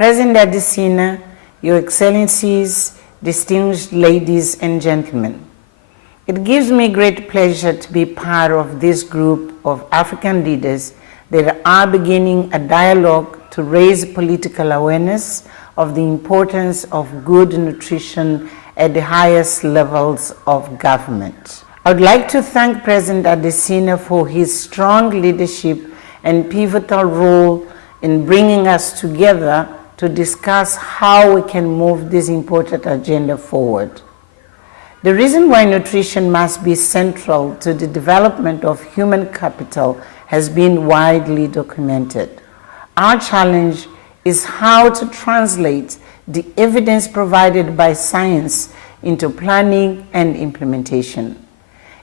President Adesina, Your Excellencies, distinguished ladies and gentlemen, it gives me great pleasure to be part of this group of African leaders that are beginning a dialogue to raise political awareness of the importance of good nutrition at the highest levels of government. I would like to thank President Adesina for his strong leadership and pivotal role in bringing us together to discuss how we can move this important agenda forward. The reason why nutrition must be central to the development of human capital has been widely documented. Our challenge is how to translate the evidence provided by science into planning and implementation.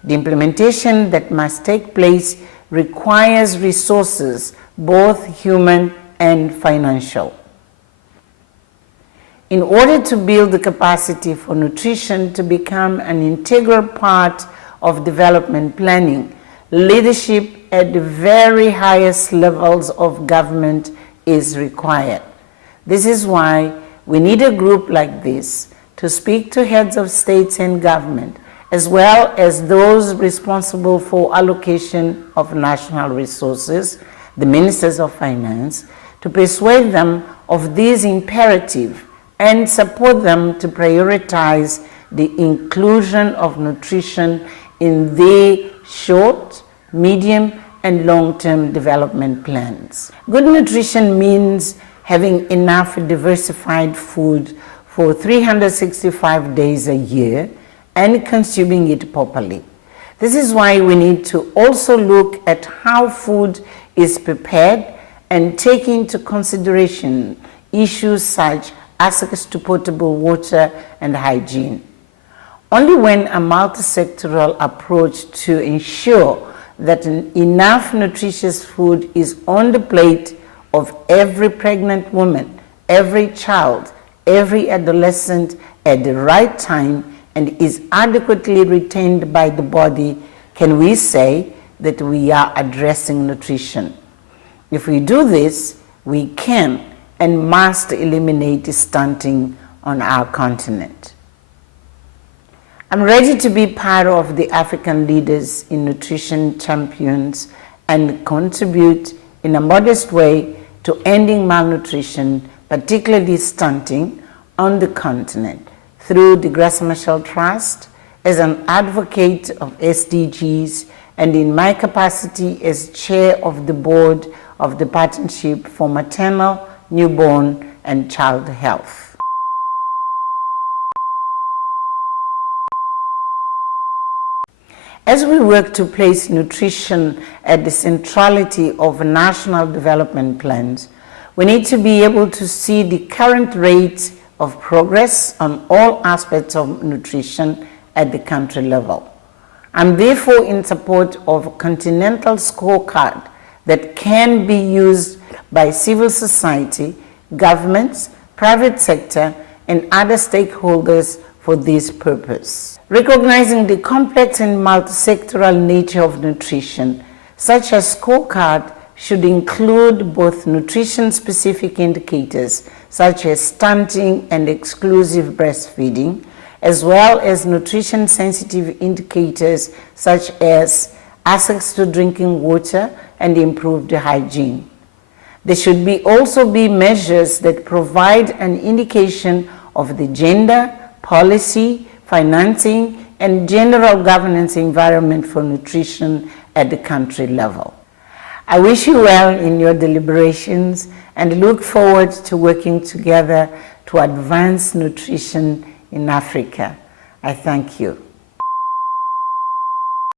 The implementation that must take place requires resources, both human and financial. In order to build the capacity for nutrition to become an integral part of development planning, leadership at the very highest levels of government is required. This is why we need a group like this to speak to heads of states and government, as well as those responsible for allocation of national resources, the ministers of finance, to persuade them of this imperative and support them to prioritize the inclusion of nutrition in their short, medium, and long-term development plans. Good nutrition means having enough diversified food for 365 days a year and consuming it properly. This is why we need to also look at how food is prepared and take into consideration issues such as access to potable water and hygiene. Only when a multi-sectoral approach to ensure that enough nutritious food is on the plate of every pregnant woman, every child, every adolescent at the right time and is adequately retained by the body, can we say that we are addressing nutrition. If we do this, we can and must eliminate stunting on our continent. I'm ready to be part of the African leaders in nutrition champions and contribute in a modest way to ending malnutrition, particularly stunting, on the continent through the Graça Machel Trust, as an advocate of SDGs, and in my capacity as chair of the board of the Partnership for Maternal, Newborn, and Child Health. As we work to place nutrition at the centrality of national development plans, we need to be able to see the current rate of progress on all aspects of nutrition at the country level. I'm therefore in support of a continental scorecard that can be used by civil society, governments, private sector, and other stakeholders for this purpose. Recognizing the complex and multi-sectoral nature of nutrition, such a scorecard should include both nutrition-specific indicators, such as stunting and exclusive breastfeeding, as well as nutrition-sensitive indicators, such as access to drinking water and improved hygiene. There should also be measures that provide an indication of the gender, policy, financing, and general governance environment for nutrition at the country level. I wish you well in your deliberations and look forward to working together to advance nutrition in Africa. I thank you.